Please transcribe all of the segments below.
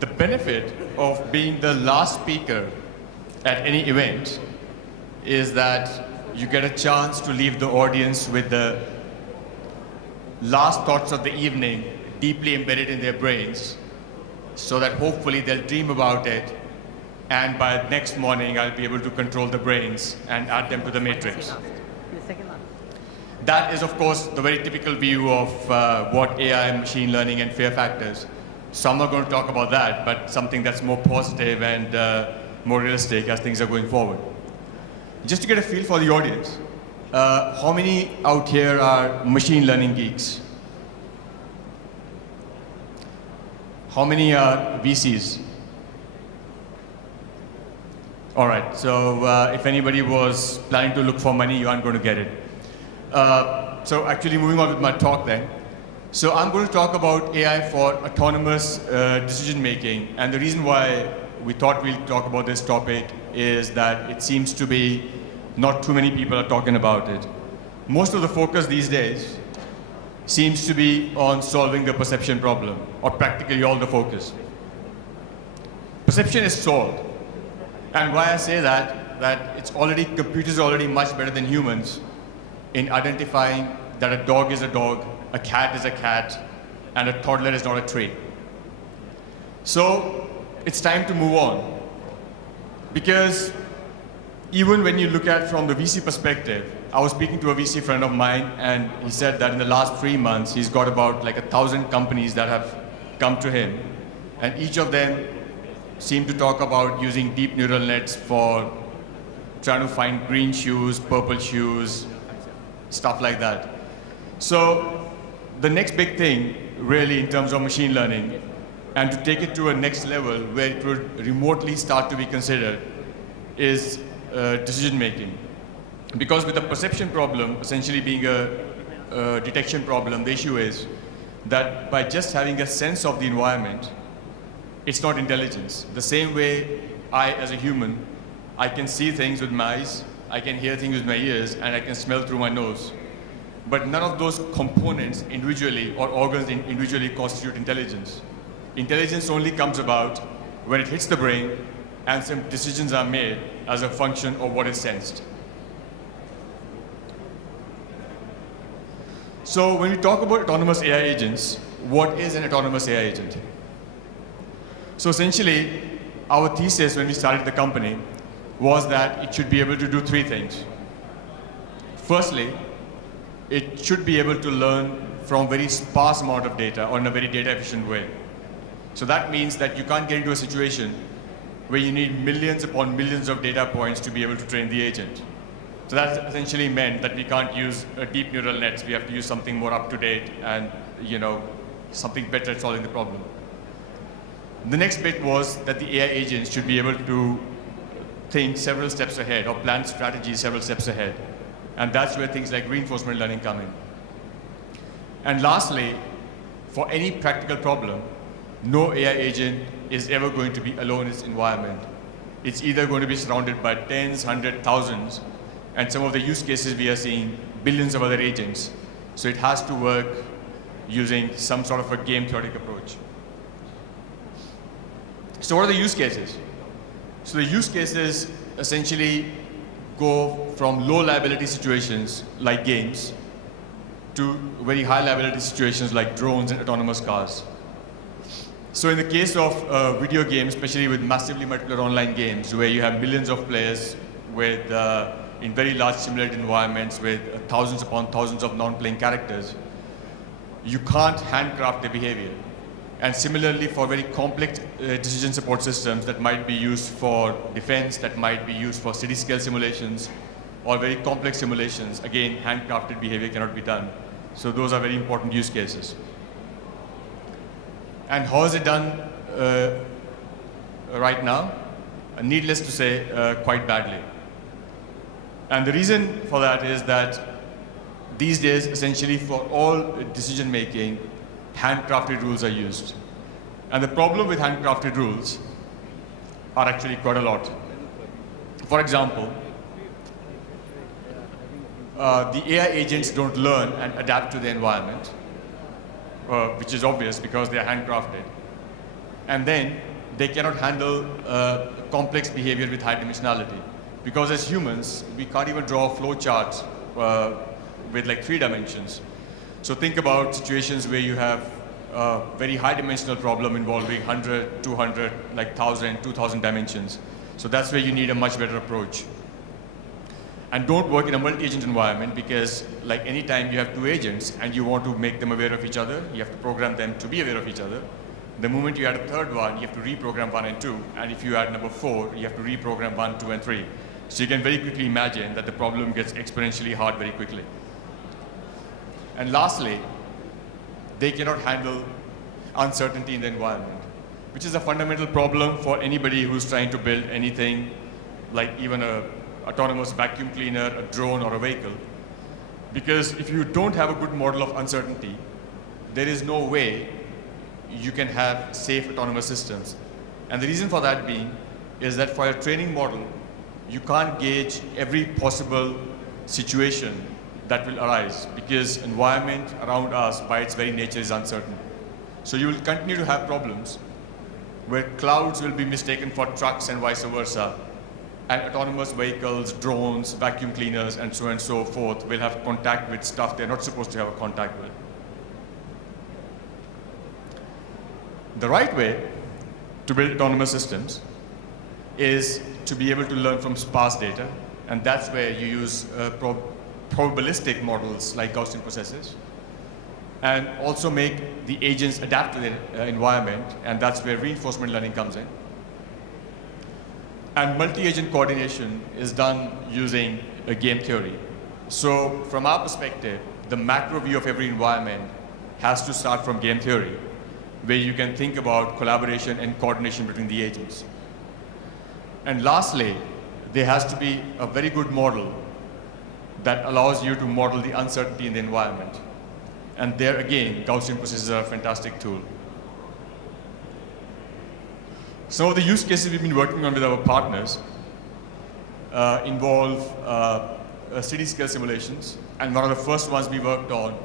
The benefit of being the last speaker at any event is that you get a chance to leave the audience with the last thoughts of the evening deeply embedded in their brains, so that hopefully they'll dream about it, and by next morning I'll be able to control the brains and add them to the matrix. That is, of course, the very typical view of what AI, machine learning, and fear factors. So I'm not going to talk about that, but something that's more positive and more realistic as things are going forward. Just to get a feel for the audience, how many out here are machine learning geeks? How many are VCs? All right, so if anybody was planning to look for money, you aren't going to get it. So actually moving on with my talk then. So I'm going to talk about AI for autonomous decision making, and the reason why we thought we'll talk about this topic is that it seems to be not too many people are talking about it. Most of the focus these days seems to be on solving the perception problem, or practically all the focus. Perception is solved, and why I say that it's already, computers are already much better than humans in identifying that a dog is a dog, a cat is a cat, and a toddler is not a tree. So it's time to move on, because even when you look at from the VC perspective, I was speaking to a VC friend of mine, and he said that in the last 3 months, he's got about like 1,000 companies that have come to him, and each of them seem to talk about using deep neural nets for trying to find green shoes, purple shoes, stuff like that. So the next big thing, really, in terms of machine learning, and to take it to a next level where it would remotely start to be considered, is decision making. Because with the perception problem essentially being a detection problem, the issue is that by just having a sense of the environment, it's not intelligence. The same way I, as a human, I can see things with my eyes, I can hear things with my ears, and I can smell through my nose. But none of those components individually, or organs individually, constitute intelligence. Intelligence only comes about when it hits the brain and some decisions are made as a function of what is sensed. So when we talk about autonomous AI agents, what is an autonomous AI agent? So essentially, our thesis when we started the company was that it should be able to do 3 things. Firstly, it should be able to learn from very sparse amount of data or in a very data efficient way. So that means that you can't get into a situation where you need millions upon millions of data points to be able to train the agent. So that essentially meant that we can't use deep neural nets. We have to use something more up to date and something better at solving the problem. The next bit was that the AI agents should be able to think several steps ahead or plan strategies several steps ahead. And that's where things like reinforcement learning come in. And lastly, for any practical problem, no AI agent is ever going to be alone in its environment. It's either going to be surrounded by tens, hundreds, thousands, and some of the use cases we are seeing, billions of other agents. So it has to work using some sort of a game theoretic approach. So what are the use cases? So the use cases essentially go from low liability situations like games to very high liability situations like drones and autonomous cars. So in the case of video games, especially with massively multiplayer online games, where you have millions of players with, in very large simulated environments with thousands upon thousands of non-playing characters, you can't handcraft their behavior. And similarly, for very complex decision support systems that might be used for defense, that might be used for city-scale simulations, or very complex simulations, again, handcrafted behavior cannot be done. So those are very important use cases. And how is it done right now? Needless to say, quite badly. And the reason for that is that these days, essentially for all decision making, handcrafted rules are used. And the problem with handcrafted rules are actually quite a lot. For example, the AI agents don't learn and adapt to the environment, which is obvious because they are handcrafted. And then they cannot handle complex behavior with high dimensionality. Because as humans, we can't even draw a flow chart with like 3 dimensions. So think about situations where you have a very high dimensional problem involving 100, 200, like 1,000, 2,000 dimensions. So that's where you need a much better approach. And don't work in a multi-agent environment, because like anytime you have 2 agents and you want to make them aware of each other, you have to program them to be aware of each other. The moment you add a 3rd one, you have to reprogram 1 and 2. And if you add number 4, you have to reprogram 1, 2, and 3. So you can very quickly imagine that the problem gets exponentially hard very quickly. And lastly, they cannot handle uncertainty in the environment, which is a fundamental problem for anybody who's trying to build anything like even a autonomous vacuum cleaner, a drone, or a vehicle. Because if you don't have a good model of uncertainty, there is no way you can have safe autonomous systems. And the reason for that being is that for a training model, you can't gauge every possible situation that will arise, because environment around us by its very nature is uncertain. So you will continue to have problems where clouds will be mistaken for trucks and vice versa, and autonomous vehicles, drones, vacuum cleaners, and so forth will have contact with stuff they're not supposed to have a contact with. The right way to build autonomous systems is to be able to learn from sparse data, and that's where you use probabilistic models like Gaussian processes, and also make the agents adapt to their environment, and that's where reinforcement learning comes in. And multi-agent coordination is done using a game theory. So from our perspective, the macro view of every environment has to start from game theory, where you can think about collaboration and coordination between the agents. And lastly, there has to be a very good model that allows you to model the uncertainty in the environment. And there again, Gaussian processes are a fantastic tool. Some of the use cases we've been working on with our partners involve city-scale simulations. And one of the first ones we worked on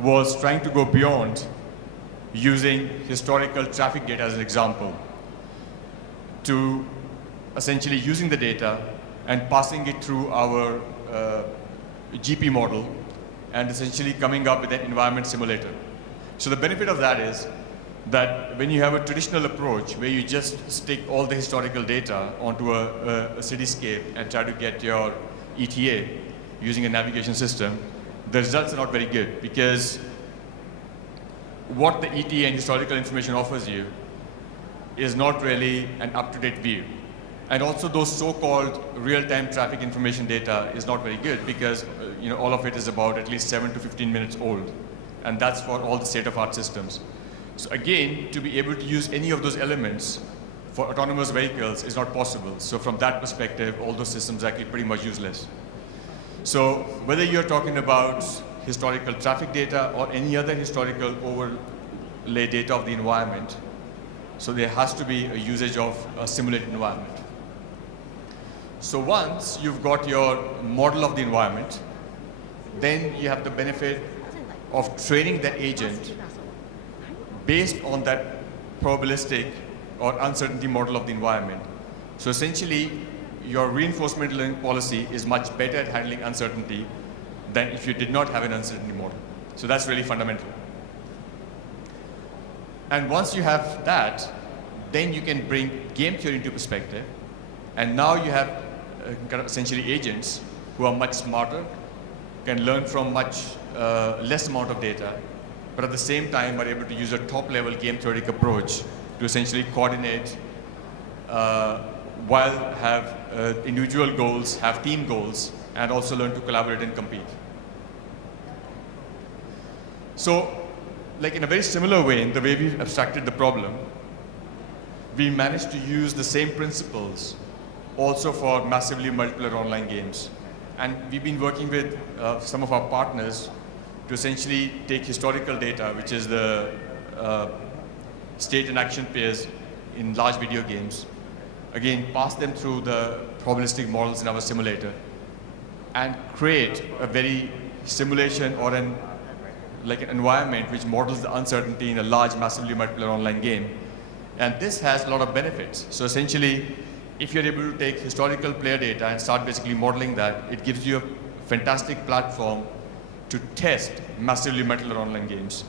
was trying to go beyond using historical traffic data as an example to essentially using the data and passing it through our GP model and essentially coming up with an environment simulator. So the benefit of that is that when you have a traditional approach where you just stick all the historical data onto a cityscape and try to get your ETA using a navigation system, the results are not very good, because what the ETA and historical information offers you is not really an up-to-date view. And also those so-called real-time traffic information data is not very good, because all of it is about at least 7 to 15 minutes old. And that's for all the state-of-art systems. So again, to be able to use any of those elements for autonomous vehicles is not possible. So from that perspective, all those systems are actually pretty much useless. So whether you're talking about historical traffic data or any other historical overlay data of the environment, so there has to be a usage of a simulated environment. So once you've got your model of the environment, then you have the benefit of training the agent based on that probabilistic or uncertainty model of the environment. So essentially, your reinforcement learning policy is much better at handling uncertainty than if you did not have an uncertainty model. So that's really fundamental. And once you have that, then you can bring game theory into perspective. And now you have essentially agents who are much smarter, can learn from much less amount of data, but at the same time are able to use a top-level game theoretic approach to essentially coordinate while have individual goals, have team goals, and also learn to collaborate and compete. So, like in a very similar way, in the way we've abstracted the problem, we managed to use the same principles also for massively multiplayer online games. And we've been working with some of our partners to essentially take historical data, which is the state and action pairs in large video games, again, pass them through the probabilistic models in our simulator, and create a very simulation or an environment which models the uncertainty in a large, massively multiplayer online game, And this has a lot of benefits. So essentially, if you're able to take historical player data and start basically modeling that, it gives you a fantastic platform to test massively modular online games.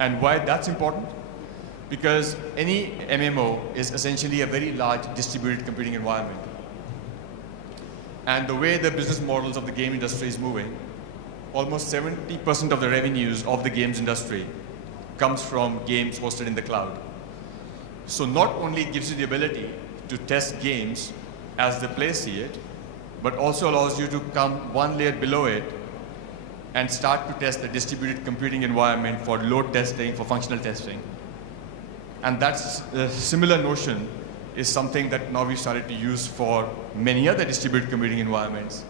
And why that's important? Because any MMO is essentially a very large distributed computing environment. And the way the business models of the game industry is moving, almost 70% of the revenues of the games industry comes from games hosted in the cloud. So not only gives you the ability to test games as the players see it, but also allows you to come one layer below it and start to test the distributed computing environment for load testing, for functional testing. And that's a similar notion is something that now we've started to use for many other distributed computing environments,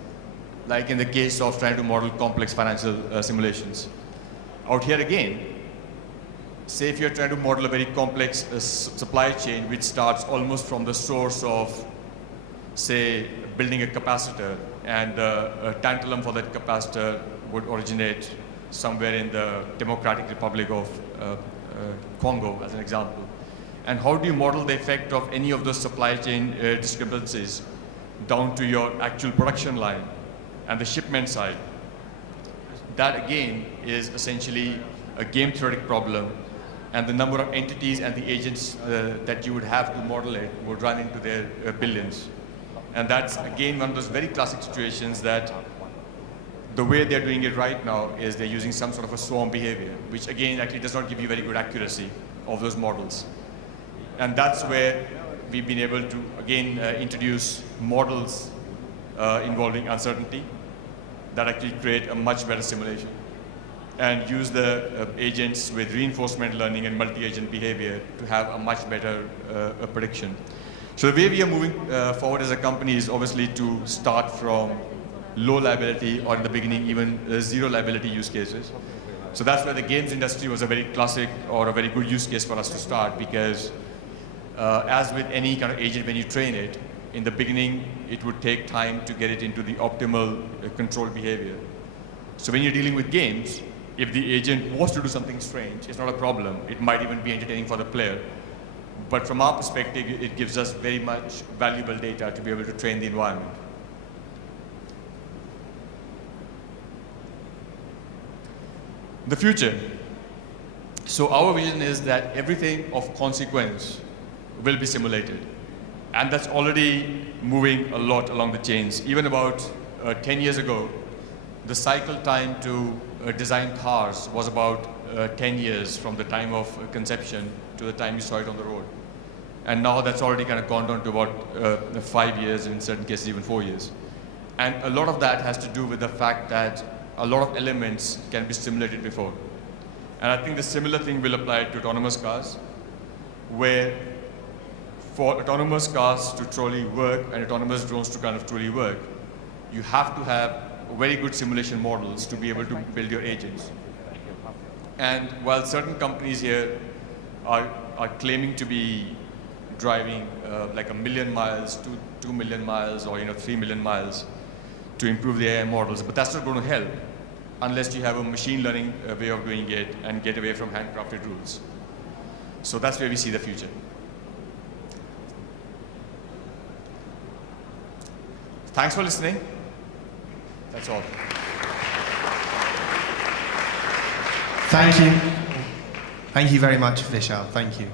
like in the case of trying to model complex financial simulations. Out here again, say if you're trying to model a very complex supply chain which starts almost from the source of, say, building a capacitor, and a tantalum for that capacitor would originate somewhere in the Democratic Republic of Congo, as an example. And how do you model the effect of any of those supply chain discrepancies down to your actual production line and the shipment side? That again is essentially a game theoretic problem, and the number of entities and the agents that you would have to model it would run into their billions. And that's again one of those very classic situations that the way they're doing it right now is they're using some sort of a swarm behavior, which again actually does not give you very good accuracy of those models. And that's where we've been able to again introduce models involving uncertainty that actually create a much better simulation, and use the agents with reinforcement learning and multi-agent behavior to have a much better prediction. So the way we are moving forward as a company is obviously to start from low liability, or in the beginning even zero liability use cases. So that's where the games industry was a very classic or a very good use case for us to start, because as with any kind of agent, when you train it, in the beginning it would take time to get it into the optimal controlled behavior. So when you're dealing with games, if the agent was to do something strange, it's not a problem. It might even be entertaining for the player. But from our perspective, it gives us very much valuable data to be able to train the environment. The future. So our vision is that everything of consequence will be simulated. And that's already moving a lot along the chains. Even about 10 years ago, the cycle time to design cars was about 10 years from the time of conception to the time you saw it on the road. And now that's already kind of gone down to about 5 years, in certain cases even 4 years. And a lot of that has to do with the fact that a lot of elements can be simulated before. And I think the similar thing will apply to autonomous cars, where for autonomous cars to truly work and autonomous drones to kind of truly work, you have to have very good simulation models to be able to build your agents. And while certain companies here are claiming to be driving like 1 million miles, 2 million miles, or 3 million miles to improve the AI models, but that's not going to help unless you have a machine learning way of doing it and get away from handcrafted rules. So that's where we see the future. Thanks for listening. That's all. Thank you. Thank you very much, Vishal. Thank you.